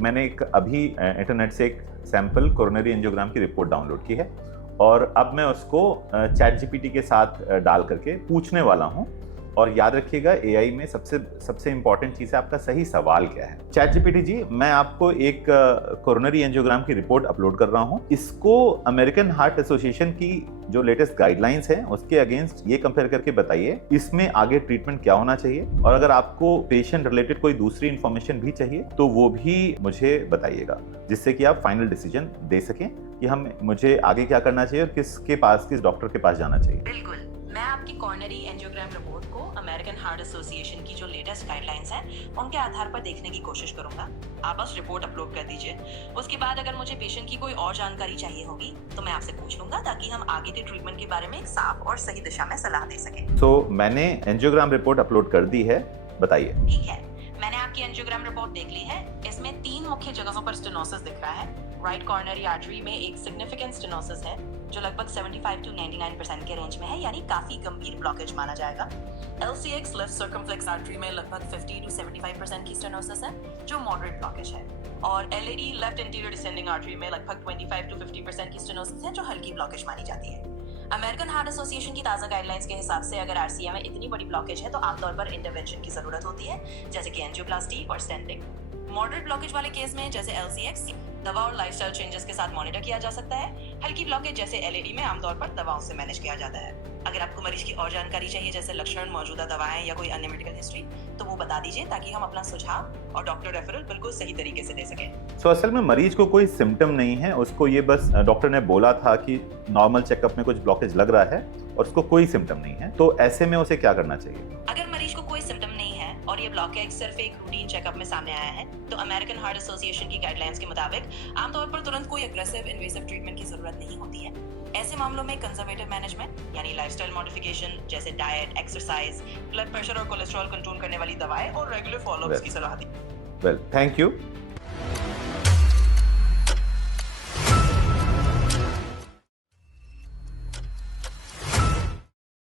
मैंने एक अभी इंटरनेट से एक सैंपल कोरोनरी एंजियोग्राम की रिपोर्ट डाउनलोड की है और अब मैं उसको चैट जीपीटी के साथ डाल करके पूछने वाला हूं। और याद रखिएगा, एआई में सबसे इंपॉर्टेंट चीज है आपका सही सवाल क्या है। चैट जीपीटी जी, मैं आपको एक कोरोनरी एंजियोग्राम की रिपोर्ट अपलोड कर रहा हूं। इसको अमेरिकन हार्ट एसोसिएशन की जो लेटेस्ट गाइडलाइंस है उसके अगेंस्ट ये कंपेयर करके बताइए इसमें आगे ट्रीटमेंट क्या होना चाहिए, और अगर आपको पेशेंट रिलेटेड कोई दूसरी इंफॉर्मेशन भी चाहिए तो वो भी मुझे बताइएगा, जिससे कि आप फाइनल डिसीजन दे सकें कि मुझे आगे क्या करना चाहिए और किस डॉक्टर के पास जाना चाहिए। बिल्कुल, मैं आपकी कॉर्नरी एंजियोग्राम रिपोर्ट को अमेरिकन हार्ट एसोसिएशन की जो लेटेस्ट गाइडलाइंस हैं उनके आधार पर देखने की कोशिश करूंगा। आप बस रिपोर्ट अपलोड कर दीजिए। उसके बाद अगर मुझे पेशेंट की कोई और जानकारी चाहिए होगी तो मैं आपसे पूछ लूंगा, ताकि हम आगे के ट्रीटमेंट के बारे में एक साफ और सही दिशा में सलाह दे सकें। तो मैंने एंजियोग्राम रिपोर्ट अपलोड कर दी है, बताइए। ठीक है, मैंने आपकी एंजियोग्राम रिपोर्ट देख ली है। इसमें 3 मुख्य जगहों पर स्टेनोसिस दिख रहा है। राइट कॉर्नरी आर्टरी में एक सिग्निफिकेंट स्टेनोसिस है जो लगभग 75 to 99% के रेंज में है, यानी काफी गंभीर ब्लॉकेज माना जाएगा। LCX लेफ्ट सर्कमफ्लेक्स आर्टरी में लगभग 50 to 75% की स्टेनोसिस है जो मॉडरेट ब्लॉकेज है, और LAD left interior descending artery में लगभग 25 to 50% की स्टेनोसिस है जो हल्की ब्लॉकेज मानी जाती है। अमेरिकन हार्ट एसोसिएशन की ताज़ा गाइडलाइंस के हिसाब से अगर आरसीए में इतनी बड़ी ब्लॉकेज है तो आमतौर पर इंटरवेंशन की जरूरत होती है, जैसे कि एंजियोप्लास्टी और स्टेंटिंग। मॉडरेट ब्लॉकेज वाले केस में जैसे LCX दवा और लाइफस्टाइल चेंजेस के साथ मॉनिटर किया जा सकता है। हल्की ब्लॉकेज जैसे LAD में आमतौर पर दवाओं से मैनेज किया जाता है। अगर आपको मरीज की और जानकारी चाहिए, जैसे लक्षण, मौजूदा दवाएं या कोई अन्य मेडिकल हिस्ट्री, तो वो बता दीजिए ताकि हम अपना सुझाव और डॉक्टर रेफरल बिल्कुल सही तरीके से दे सकें। असल में मरीज को कोई सिम्टम नहीं है, उसको ये बस डॉक्टर ने बोला था कि नॉर्मल चेकअप में कुछ ब्लॉकेज लग रहा है और उसको कोई सिम्टम नहीं है, तो ऐसे में उसे क्या करना चाहिए? अगर मरीज को कोई सिम्टम नहीं है और ये ब्लॉकेज सिर्फ एक रूटीन चेकअप में सामने आया है, तो अमेरिकन हार्ट एसोसिएशन की गाइडलाइंस के मुताबिक आमतौर पर तुरंत कोई अग्रेसिव इन्वेसिव ट्रीटमेंट की जरूरत नहीं होती है। ऐसे मामलों में कंजर्वेटिव मैनेजमेंट यानी लाइफस्टाइल मॉडिफिकेशन जैसे डाइट, एक्सरसाइज, ब्लड प्रेशर और कोलेस्ट्रॉल कंट्रोल करने वाली दवाएं और रेगुलर फॉलोअप्स की सलाह दी। Well, thank you.